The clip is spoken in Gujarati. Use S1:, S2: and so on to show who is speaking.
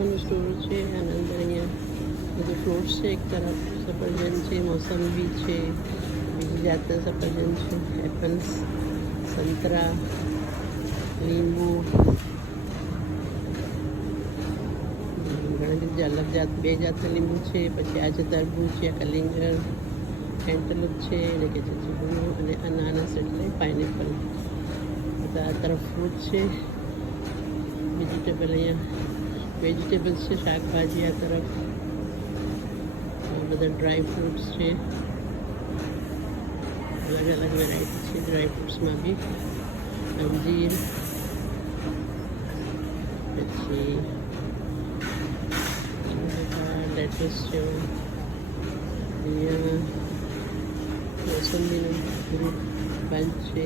S1: વસ્તુનું સ્ટોર છે અને અંદર અહીંયા બધું ફ્રૂટ્સ છે, એક તરફ સફરજન છે મોસંબી છે, બીજી જાતના સફરજન છે એપલ્સ સંતરા, લીંબુ, ઘણી બધી અલગ જાત, બે જાતના લીંબુ છે, પછી આ છે તરબૂચ છે, કલિંગર કેન્ટલુપ છે એને કે છે ચીકુ અને અનાનસ એટલે પાઇનેપલ બધા આ તરફ ફ્રૂટ છે વેજીટેબલ અહીંયા વેજીટેબલ્સ છે શાકભાજી આ તરફ આ બધા ડ્રાય ફ્રૂટ્સ છે અલગ અલગ વેરાયટી છે ડ્રાય ફ્રૂટ્સમાં બી અંજીર પછી લેટસ છે અહીંયા મોસંબીનું પૂરું બંચ છે